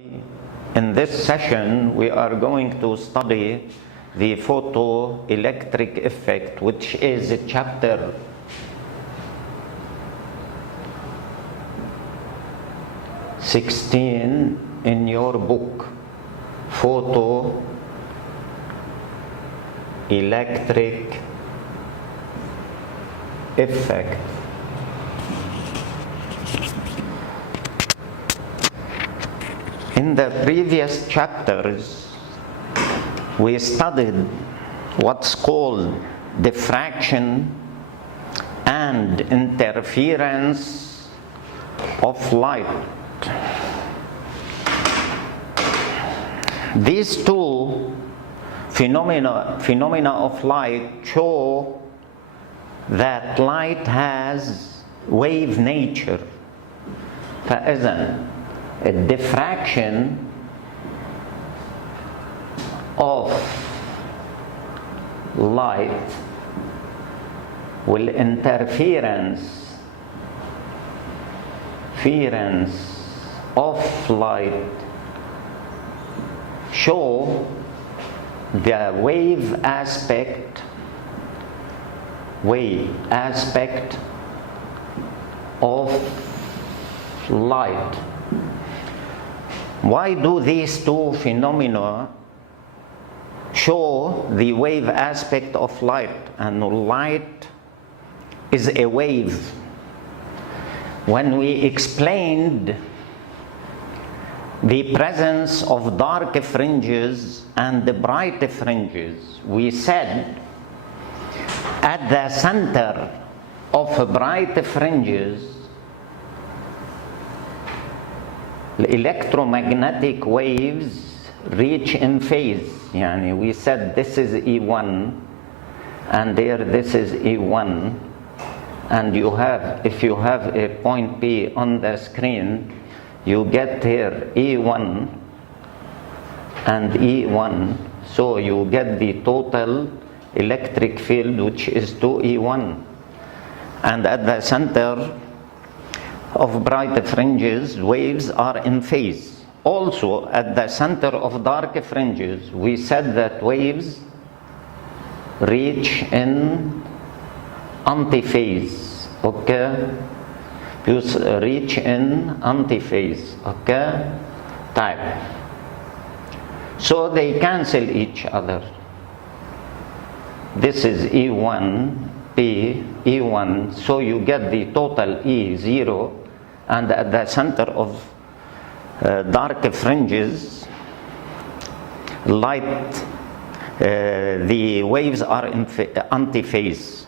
In this session, we are going to study the photoelectric effect, which is chapter 16 in your book, Photoelectric Effect. In the previous chapters, we studied what's called diffraction and interference of light. These two phenomena of light show that light has wave nature. فإذن diffraction of light will interference of light show the wave aspect of light. Why do these two phenomena show the wave aspect of light? And light is a wave. When we explained the presence of dark fringes and the bright fringes, we said at the center of bright fringes, electromagnetic waves reach in phase. Yani we said this is E1 and there this is E1, and if you have a point P on the screen, you get here E1 and E1, so you get the total electric field, which is 2E1. And at the center of bright fringes, waves are in phase. Also, at the center of dark fringes, we said that waves reach in antiphase. Okay? You reach in antiphase. Okay? Type. So they cancel each other. This is E1, P, E1, so you get the total E0, and at the center of dark fringes, light, the waves are in antiphase.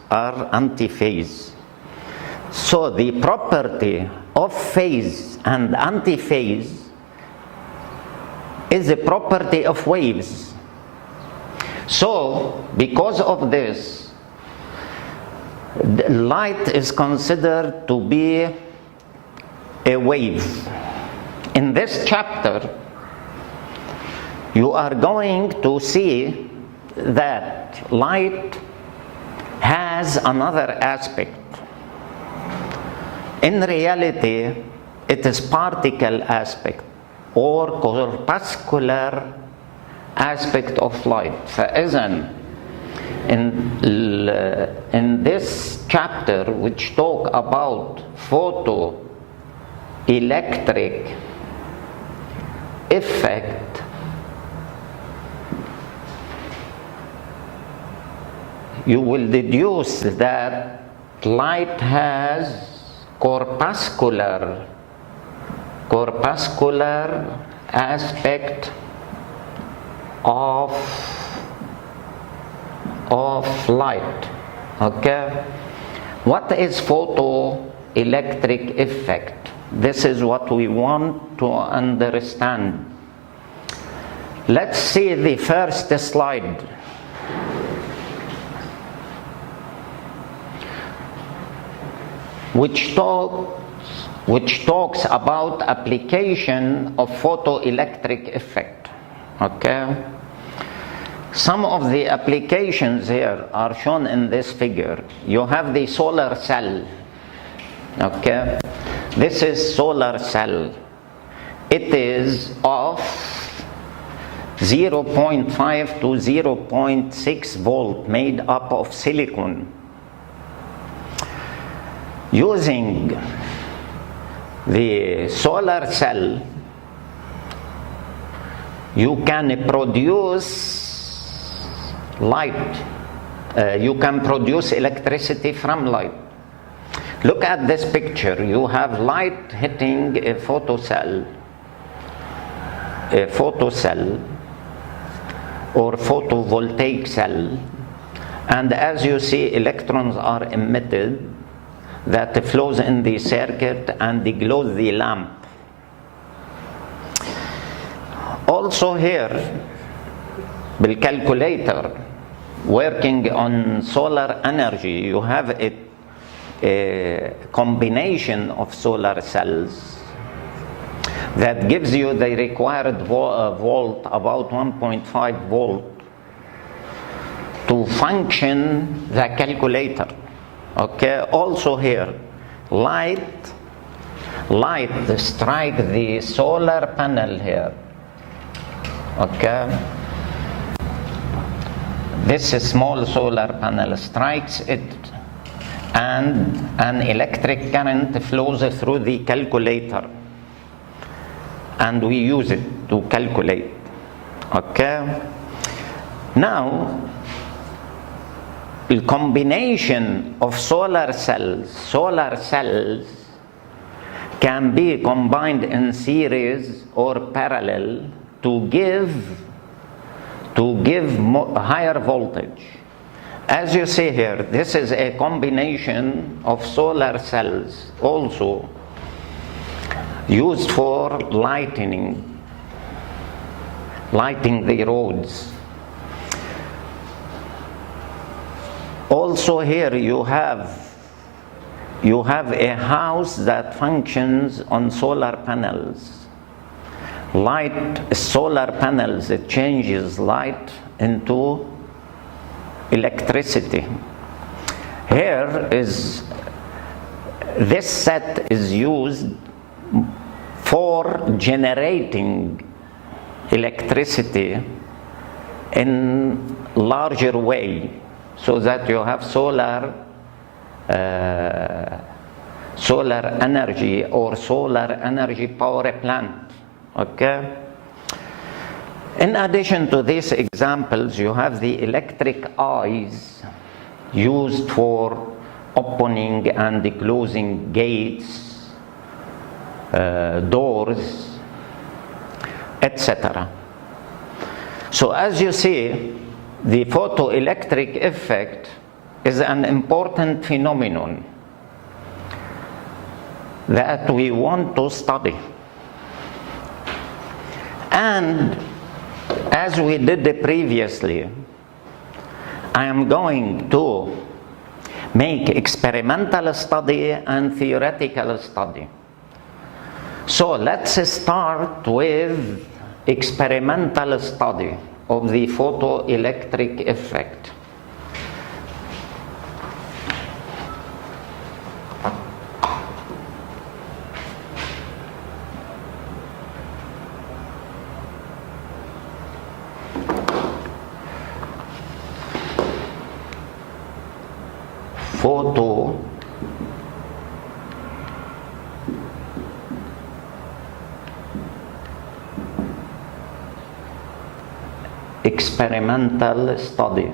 So the property of phase and antiphase is a property of waves. So because of this, light is considered to be a wave. In this chapter, you are going to see that light has another aspect. In reality, it is particle aspect or corpuscular aspect of light. فإذن in this chapter, which talk about photoelectric effect, you will deduce that light has corpuscular aspect of light. Okay? What is photoelectric effect? This is what we want to understand. Let's see the first slide. Which talks about application of photoelectric effect. Okay? Some of the applications here are shown in this figure. You have the solar cell. Okay? This is solar cell. it is of 0.5 to 0.6 volt, made up of silicon. Using the solar cell, you can produce light. You can produce electricity from light. Look at this picture. You have light hitting a photocell or photovoltaic cell, and as you see, electrons are emitted that flows in the circuit and glows the lamp. Also here, the calculator working on solar energy, you have a combination of solar cells that gives you the required volt, about 1.5 volt, to function the calculator. Okay, also here, light strike the solar panel here. Okay, this small solar panel strikes it, and an electric current flows through the calculator, and we use it to calculate. Okay, now the combination of solar cells can be combined in series or parallel to give higher voltage. As you see here, this is a combination of solar cells also used for lighting the roads. Also here you have a house that functions on solar panels. Solar panels, it changes light into electricity. Here is, this set is used for generating electricity in larger way, so that you have solar energy or solar energy power plant. Okay. In addition to these examples, you have the electric eyes used for opening and closing gates, doors, etc. So as you see, the photoelectric effect is an important phenomenon that we want to study. And as we did previously, I am going to make experimental study and theoretical study. So let's start with experimental study of the photoelectric effect. Experimental study.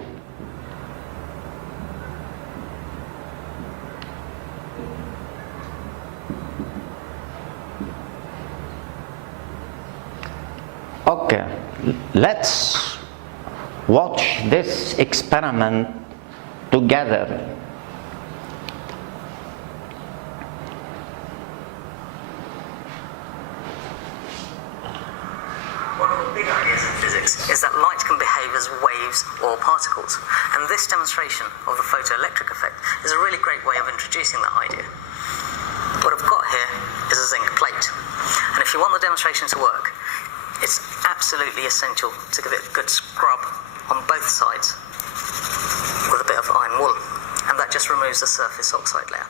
Okay, let's watch this experiment together. Is that light can behave as waves or particles, and this demonstration of the photoelectric effect is a really great way of introducing that idea. What I've got here is a zinc plate, and if you want the demonstration to work, it's absolutely essential to give it a good scrub on both sides with a bit of iron wool, and that just removes the surface oxide layer.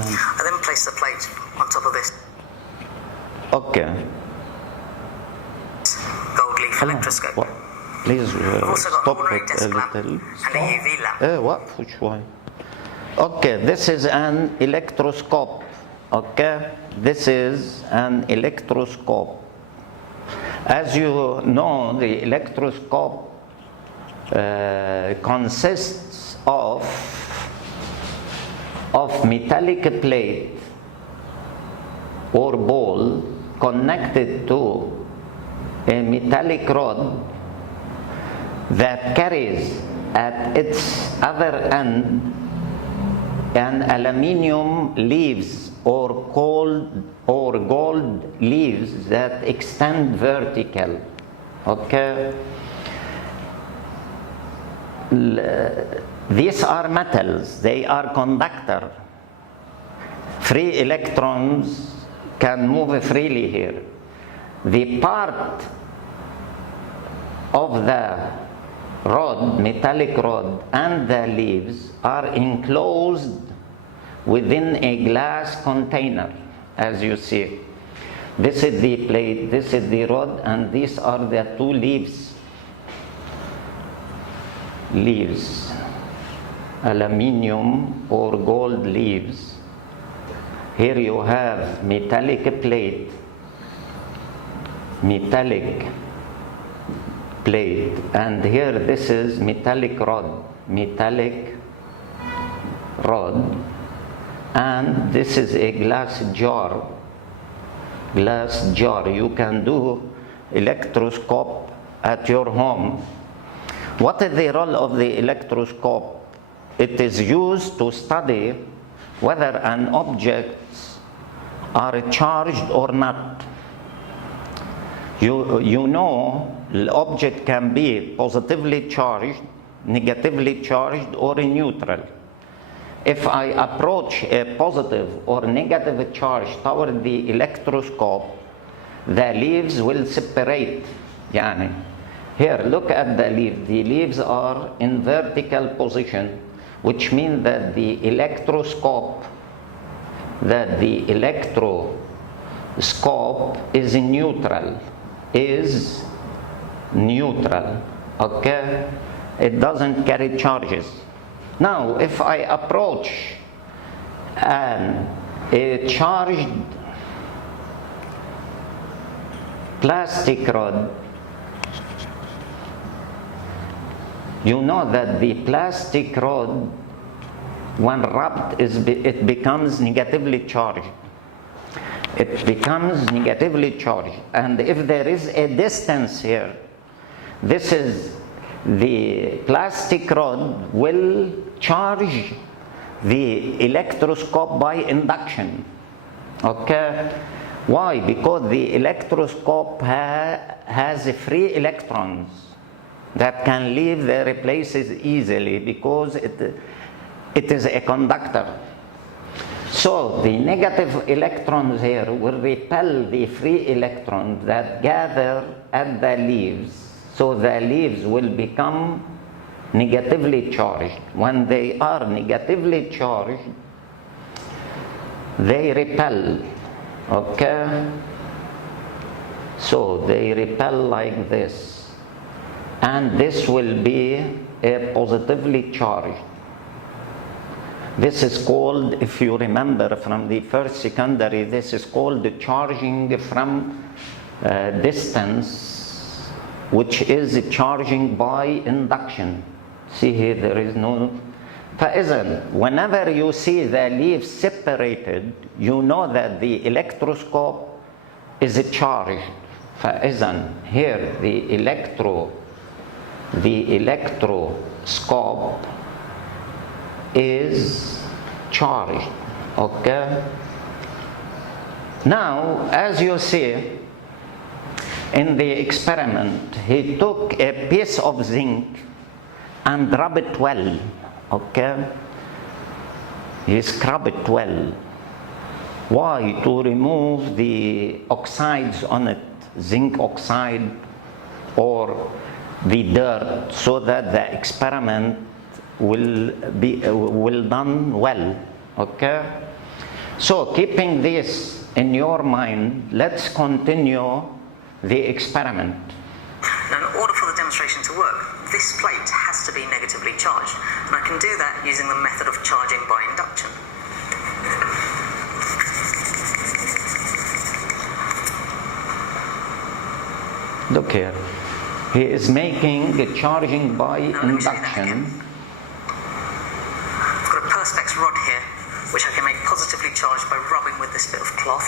I then place the plate on top of this. Okay. electroscope. What? Please I've also got an stop ordinary it desk a lamp little. and a UV lamp. وقفوا شوي. Okay, this is an electroscope. Okay, this is an electroscope. As you know, the electroscope consists of metallic plate or ball connected to a metallic rod that carries at its other end an aluminium leaves or gold leaves that extend vertical. Okay, these are metals, they are conductor. Free electrons can move freely here. The part of the rod, metallic rod, and the leaves are enclosed within a glass container, as you see. This is the plate, this is the rod, and these are the two leaves. Aluminium or gold leaves. Here you have metallic plate, and here this is metallic rod, and this is a glass jar. You can do electroscope at your home. What is the role of the electroscope? It is used to study whether an objects are charged or not. You know, the object can be positively charged, negatively charged, or neutral. If I approach a positive or negative charge toward the electroscope, the leaves will separate. Here, look at the leaf. The leaves are in vertical position, which means that the electroscope is neutral. Okay, it doesn't carry charges. Now, if I approach a charged plastic rod, you know that the plastic rod, when rubbed, it becomes negatively charged. And if there is a distance here, this is the plastic rod will charge the electroscope by induction. Okay? Why? Because the electroscope has free electrons that can leave their places easily because it is a conductor. So the negative electrons here will repel the free electrons that gather at the leaves. So the leaves will become negatively charged. When they are negatively charged, they repel. Okay? So they repel like this. And this will be a positively charged. This is called, if you remember from the first secondary, this is called charging from distance, which is charging by induction. See here, there is no. فإذا, whenever you see the leaves separated, you know that the electroscope is charged. فإذا, here the electroscope is charged. Okay? Now, as you see, in the experiment, he took a piece of zinc and rubbed it well. Okay? He scrubbed it well. Why? To remove the oxides on it, zinc oxide or the dirt, so that the experiment will done well. Okay? So keeping this in your mind, let's continue the experiment. demonstration to work, this plate has to be negatively charged, and I can do that using the method of charging by induction. Look here. He is making a charging by induction. I've got a perspex rod here, which I can make positively charged by rubbing with this bit of cloth.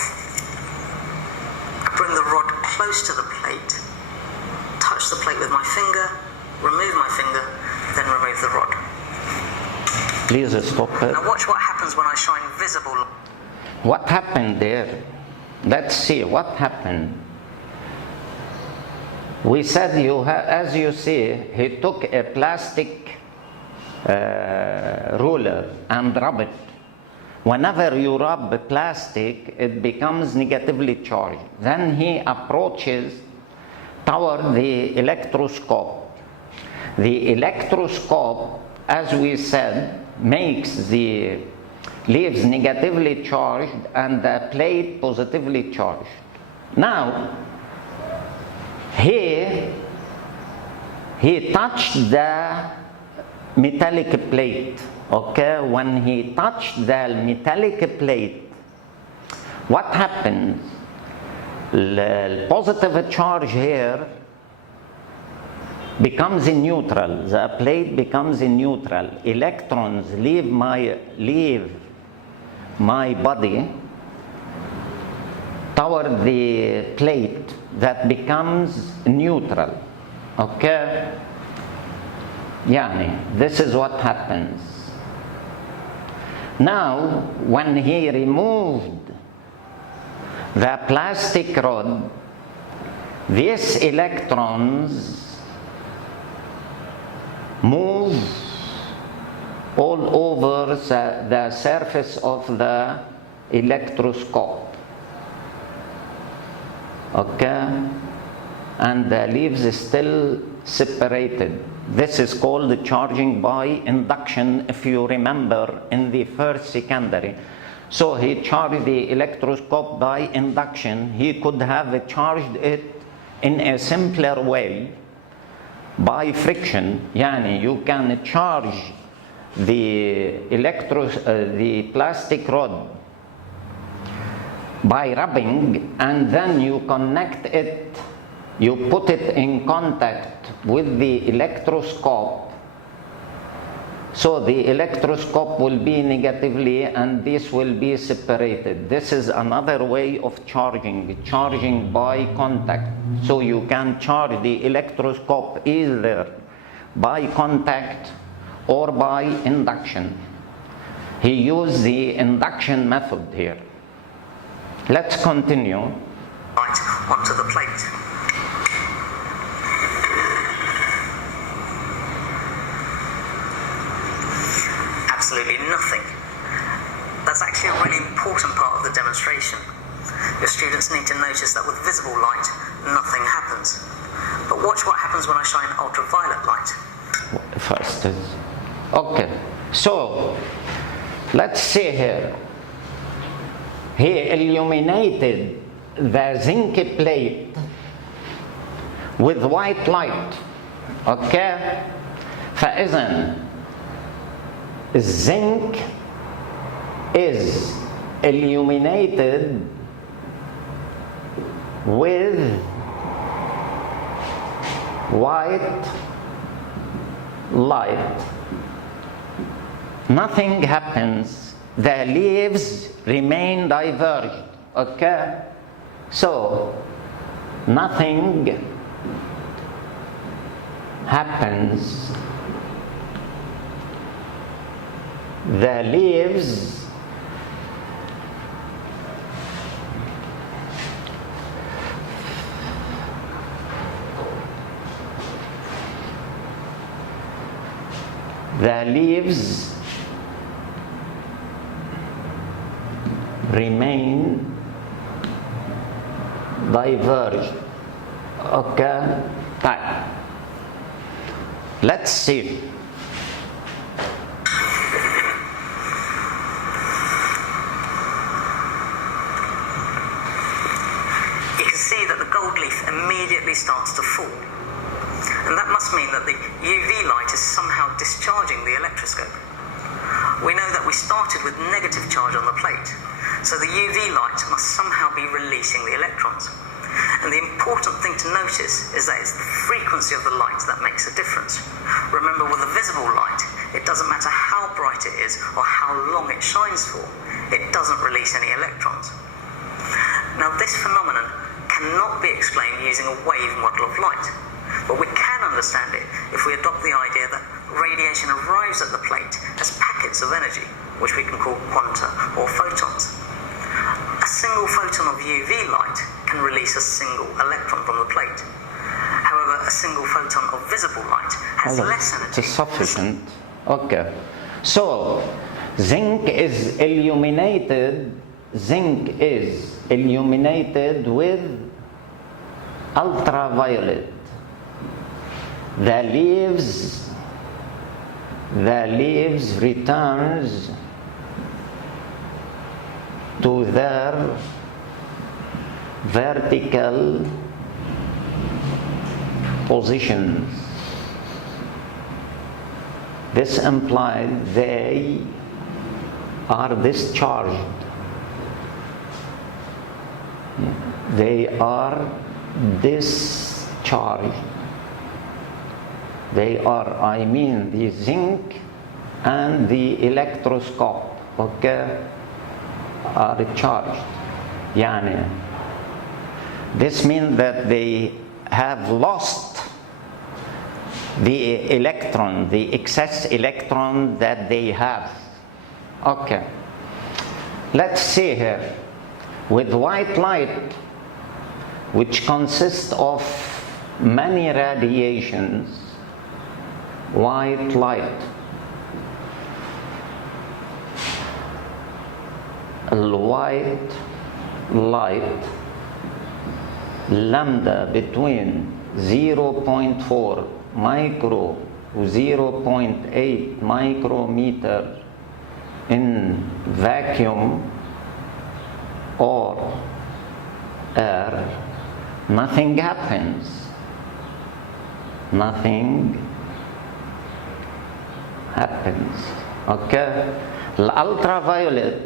I bring the rod close to the plate, touch the plate with my finger, remove my finger, then remove the rod. Please stop it. Now watch what happens when I shine visible light. What happened there? Let's see what happened. We said as you see, he took a plastic ruler and rubbed it. Whenever you rub plastic, it becomes negatively charged. Then he approaches toward the electroscope. The electroscope, as we said, leaves negatively charged and the plate positively charged. Now, here, he touched the metallic plate. Okay, when he touched the metallic plate, what happens? The positive charge here becomes in neutral. The plate becomes in neutral. Electrons leave my body toward the plate that becomes neutral. Okay? This is what happens. Now, when he removed the plastic rod, these electrons move all over the surface of the electroscope. Okay? And the leaves is still separated. This is called charging by induction, if you remember in the first secondary. So he charged the electroscope by induction. He could have charged it in a simpler way by friction. You can charge the plastic rod by rubbing, and then you connect it, you put it in contact with the electroscope, so the electroscope will be negatively and this will be separated. This is another way of charging by contact. So you can charge the electroscope either by contact or by induction. He used the induction method here. Let's continue. Light onto the plate. Absolutely nothing. That's actually a really important part of the demonstration. Your students need to notice that with visible light, nothing happens. But watch what happens when I shine ultraviolet light. First is okay. So let's see here. He illuminated the zinc plate with white light. Okay? فإذا zinc is illuminated with white light. Nothing happens. The leaves remain diverged. Okay? So, nothing happens. The leaves remain diverged. Okay? Right. Let's see. Immediately starts to fall. And that must mean that the UV light is somehow discharging the electroscope. We know that we started with negative charge on the plate, so the UV light must somehow be releasing the electrons. And the important thing to notice is that it's the frequency of the light that makes a difference. Remember, with a visible light, it doesn't matter how bright it is or how long it shines for, it doesn't release any electrons. Now, this phenomenon cannot be explained using a wave model of light, but we can understand it if we adopt the idea that radiation arrives at the plate as packets of energy, which we can call quanta or photons. A single photon of UV light can release a single electron from the plate. However, a single photon of visible light has less energy. It's sufficient. Okay. So, zinc is illuminated with ultraviolet. The leaves returns to their vertical positions. This implies they are discharged. They are discharged. They are, I mean, the zinc and the electroscope, okay, are charged. Yani, this means that they have lost the electron, the excess electron that they have. Okay. Let's see here. With white light, which consists of many radiations, white light, white light, lambda between 0.4 micro to 0.8 micrometer in vacuum or air, nothing happens. Nothing happens. Okay? Ultraviolet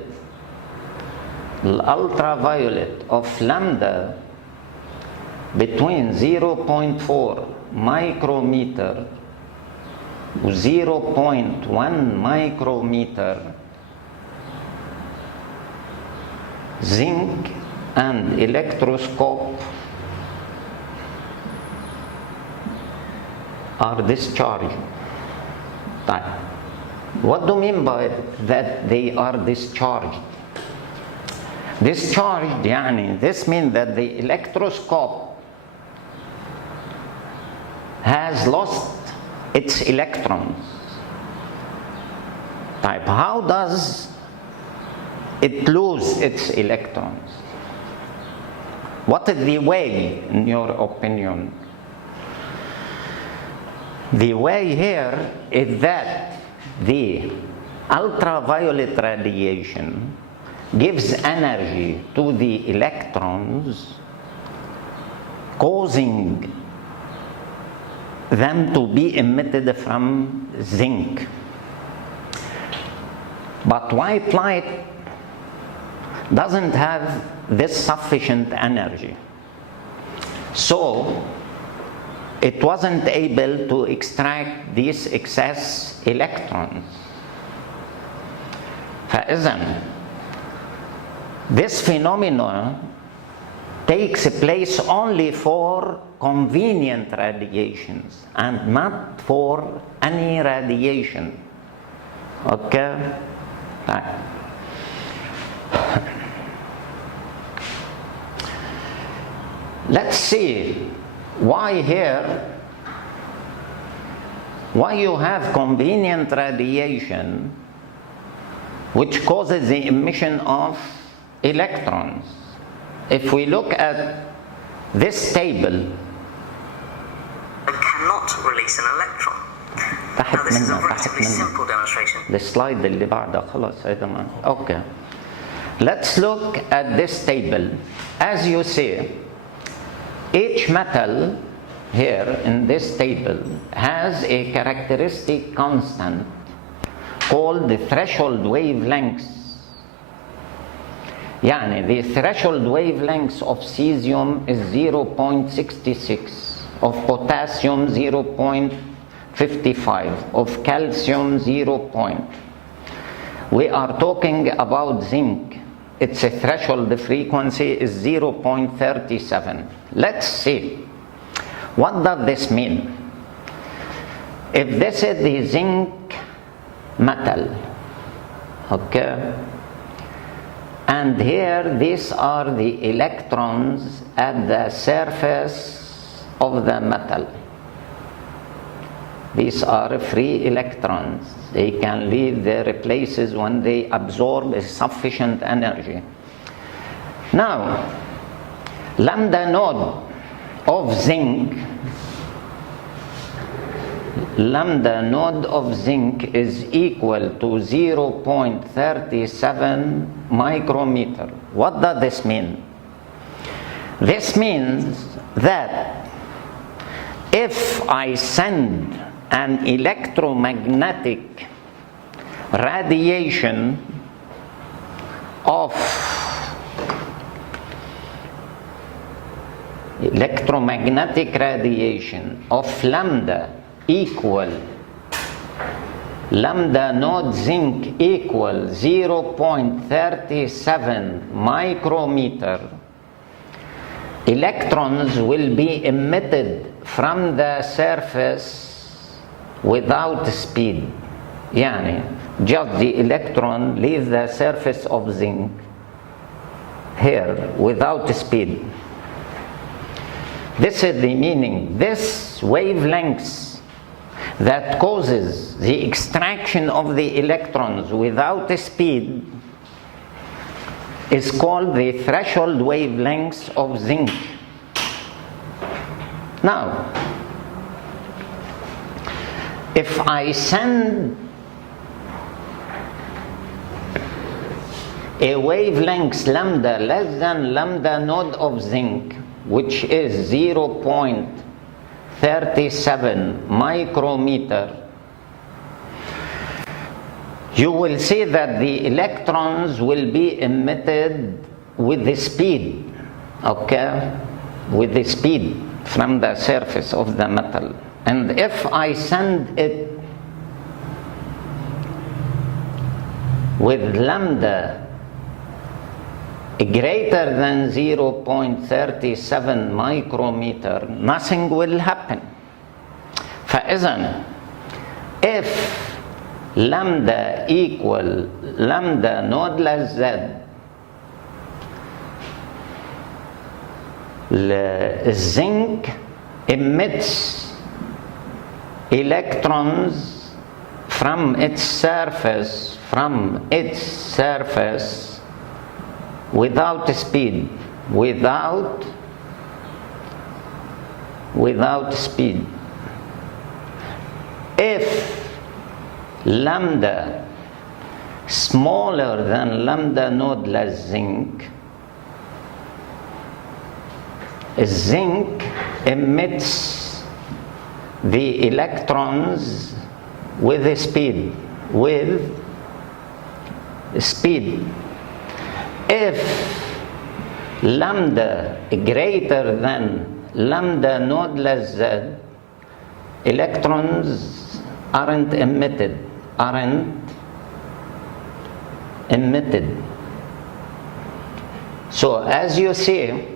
of lambda between 0.4 micrometer to 0.1 micrometer, zinc and electroscope are discharged. What do you mean by that they are discharged? Discharged, yani, this means that the electroscope has lost its electrons. How does it lose its electrons? What is the way, in your opinion? The way here is that the ultraviolet radiation gives energy to the electrons, causing them to be emitted from zinc. But white light doesn't have this sufficient energy. So it wasn't able to extract these excess electrons. فإذن, this phenomenon takes place only for convenient radiations and not for any radiation. Okay? Right. Let's see why here, why you have convenient radiation which causes the emission of electrons. If we look at this table, it cannot release an electron. Now this is a relatively simple demonstration. The slide اللي بعدها خلاص هذا ما. Okay. Let's look at this table. As you see, each metal here in this table has a characteristic constant called the threshold wavelengths. يعني the threshold wavelengths of cesium is 0.66, of potassium 0.55, of calcium 0. We are talking about zinc. Its threshold frequency is 0.37. Let's see. What does this mean? If this is the zinc metal, okay, and here these are the electrons at the surface of the metal. These are free electrons. They can leave their places when they absorb sufficient energy. Now, lambda node of zinc, lambda node of zinc is equal to 0.37 micrometer. What does this mean? This means that if I send an electromagnetic radiation of lambda equal lambda node zinc equal 0.37 micrometer, electrons will be emitted from the surface without speed. يعني just the electron leaves the surface of zinc here without speed. This is the meaning. This wavelengths that causes the extraction of the electrons without speed is called the threshold wavelengths of zinc. Now, if I send a wavelength lambda less than lambda node of zinc, which is 0.37 micrometer, you will see that the electrons will be emitted with the speed, okay, with the speed from the surface of the metal. And if I send it with lambda greater than 0.37 micrometer, nothing will happen. فإذن if lambda equal lambda node less z, zinc emits electrons from its surface without speed, without speed. If lambda smaller than lambda node less zinc, zinc emits the electrons with speed, If lambda greater than lambda node less z, electrons aren't emitted. So as you see,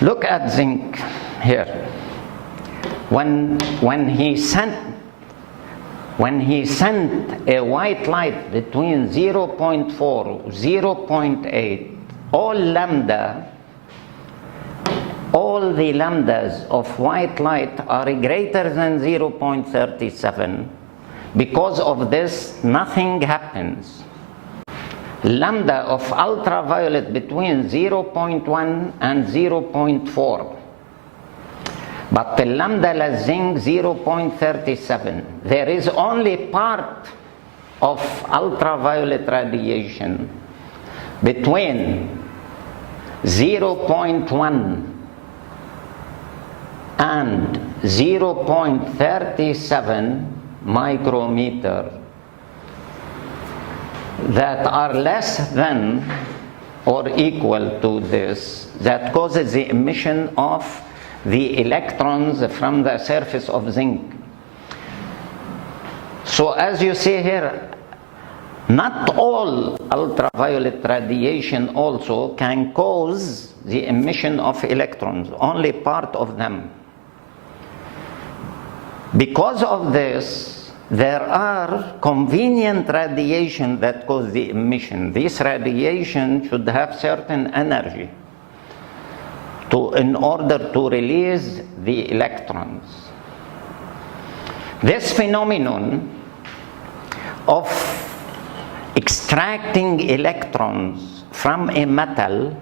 look at zinc here. When he sent a white light between 0.4 0.8, all the lambdas of white light are greater than 0.37. Because of this, nothing happens. Lambda of ultraviolet between 0.1 and 0.4. But the lambda less zinc 0.37. There is only part of ultraviolet radiation between 0.1 and 0.37 micrometer that are less than or equal to this, that causes the emission of the electrons from the surface of zinc. So as you see here, not all ultraviolet radiation also can cause the emission of electrons, only part of them. Because of this, there are convenient radiation that cause the emission. This radiation should have certain energy in order to release the electrons. This phenomenon of extracting electrons from a metal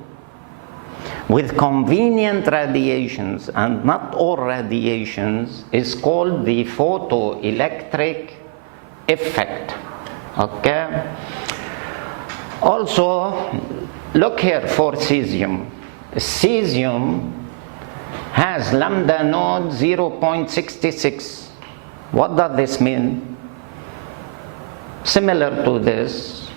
with convenient radiations and not all radiations is called the photoelectric effect. Okay? Also, look here for cesium. Cesium has lambda node 0.66. What does this mean? Similar to this,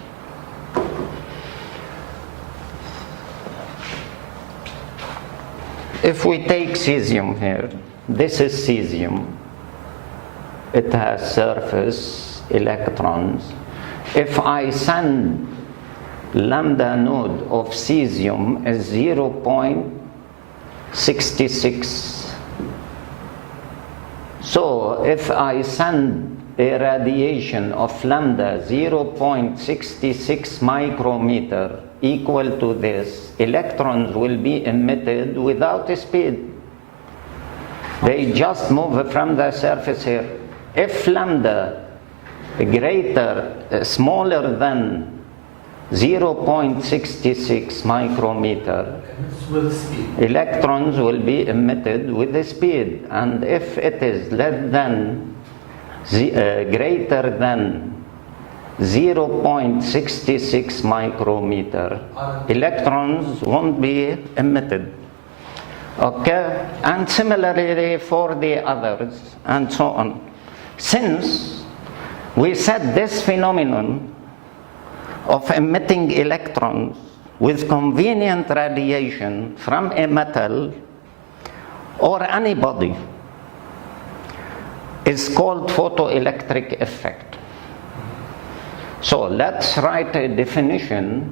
if we take cesium here, this is cesium. It has surface electrons. If I send lambda node of cesium is 0.66. So if I send a radiation of lambda 0.66 micrometer equal to this, electrons will be emitted without speed. They just move from the surface here. If lambda smaller than 0.66 micrometer, electrons will be emitted with the speed. And if it is greater than 0.66 micrometer, electrons won't be emitted. Okay? And similarly for the others, and so on. Since we said this phenomenon of emitting electrons with convenient radiation from a metal or any body is called photoelectric effect. So let's write a definition.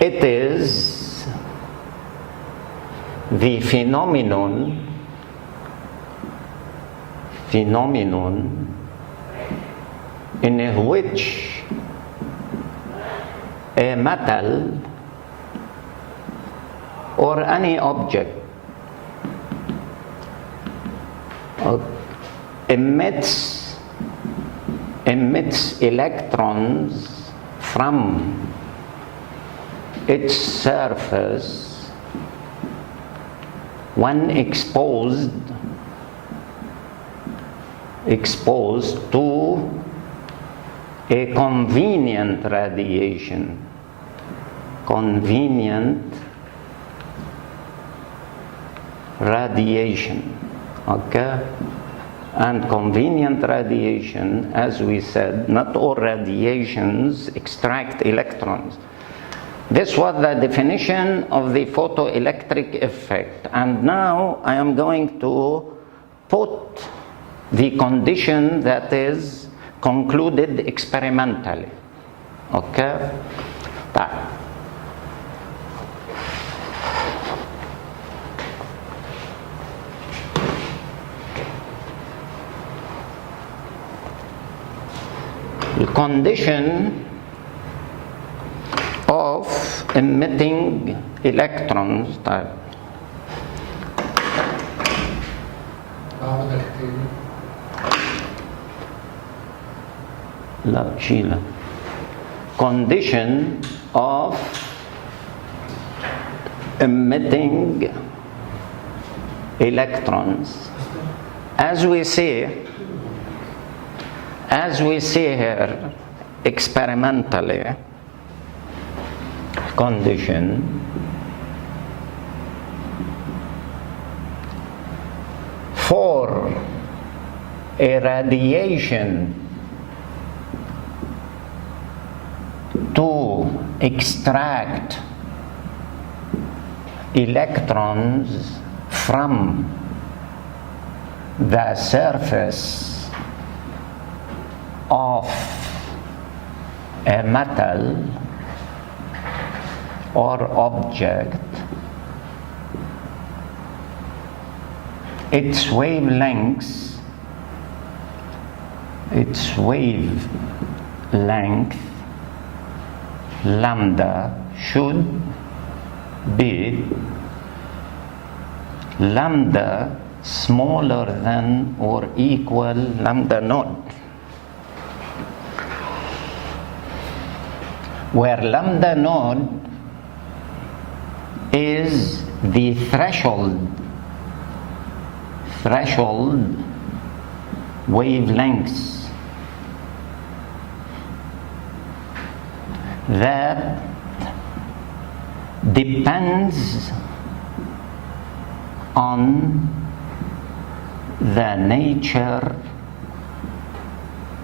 It is the phenomenon in which a metal or any object emits electrons from its surface when exposed to a convenient radiation. Okay? And convenient radiation, as we said, not all radiations extract electrons. This was the definition of the photoelectric effect. And now I am going to put the condition that is concluded experimentally. Okay? The condition of emitting electrons condition of emitting electrons. As we see here experimentally, condition for a radiation to extract electrons from the surface of a metal or object, its wavelength lambda should be lambda smaller than or equal lambda naught, where lambda naught is the threshold wavelengths that depends on the nature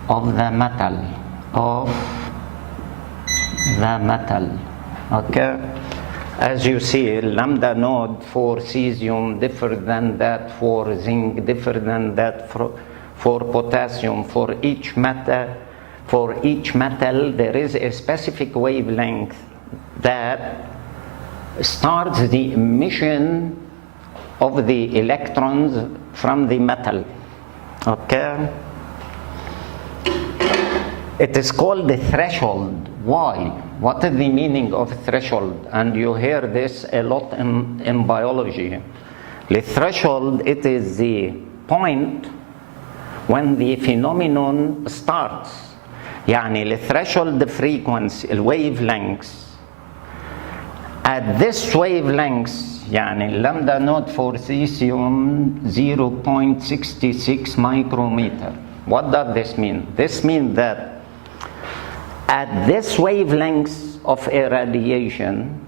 of the metal, okay? As you see, lambda naught for cesium different than that for zinc, different than that for potassium. For each metal, there is a specific wavelength that starts the emission of the electrons from the metal, okay? It is called the threshold. Why? What is the meaning of threshold? And you hear this a lot in biology. The threshold, it is the point when the phenomenon starts. يعني the threshold frequency, wavelengths. At this wavelengths, يعني lambda naught for cesium 0.66 micrometer. What does this mean? This means that at this wavelength of a radiation,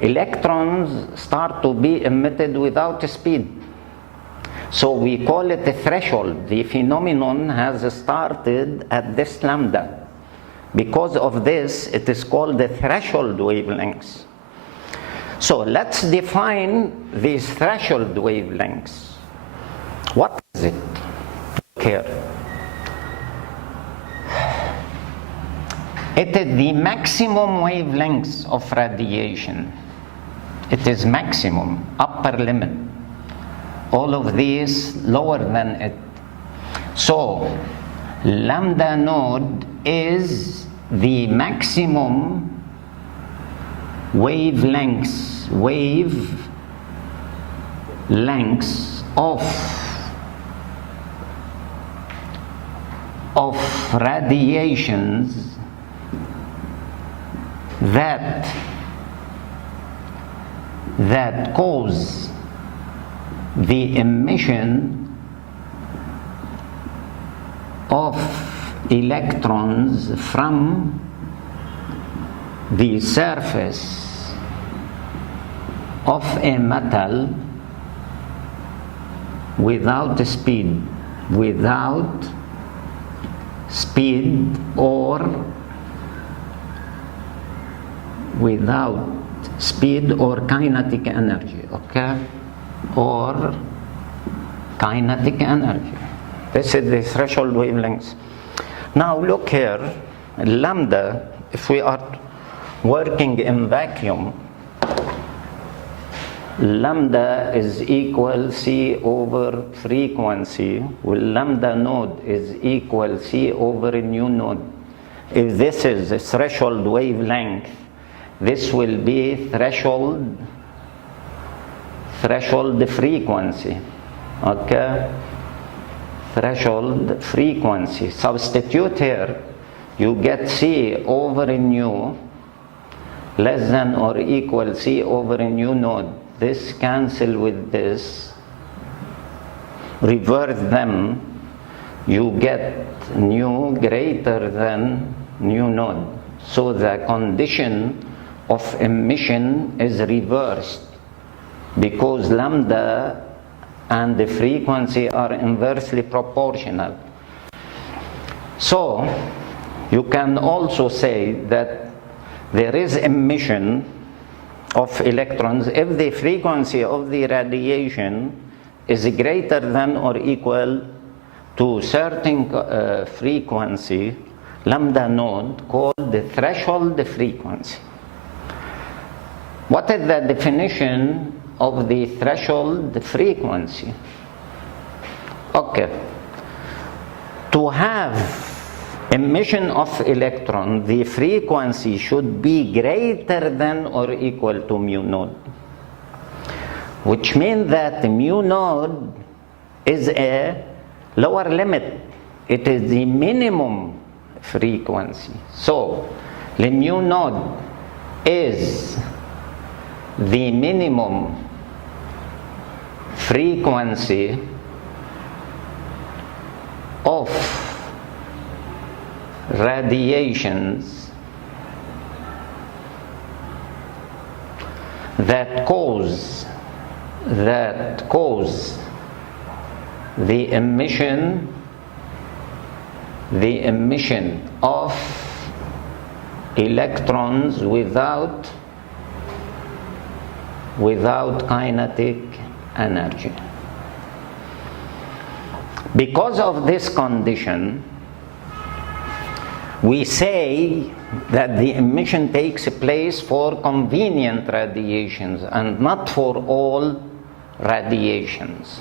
electrons start to be emitted without speed. So we call it a threshold. The phenomenon has started at this lambda. Because of this, it is called the threshold wavelengths. So let's define these threshold wavelengths. What is it? Here. It is the maximum wavelengths of radiation. It is maximum, upper limit. All of these lower than it. So, lambda naught is the maximum wavelengths of radiations that cause the emission of electrons from the surface of a metal without speed or kinetic energy, okay? Or kinetic energy. This is the threshold wavelengths. Now look here, lambda, if we are working in vacuum, lambda is equal C over frequency, well, lambda naught is equal C over nu naught. If this is a threshold wavelength, this will be threshold frequency, okay? Threshold frequency. Substitute here, you get C over nu less than or equal C over nu naught. This cancel with this, reverse them, you get nu greater than nu naught. So the condition of emission is reversed because lambda and the frequency are inversely proportional. So you can also say that there is emission of electrons if the frequency of the radiation is greater than or equal to certain frequency, lambda naught, called the threshold frequency. What is the definition of the threshold frequency? Okay. To have emission of electron, the frequency should be greater than or equal to mu naught, which means that mu naught is a lower limit. It is the minimum frequency. So the mu naught is the minimum frequency of radiations that cause the emission of electrons without kinetic energy. Because of this condition, we say that the emission takes place for convenient radiations and not for all radiations.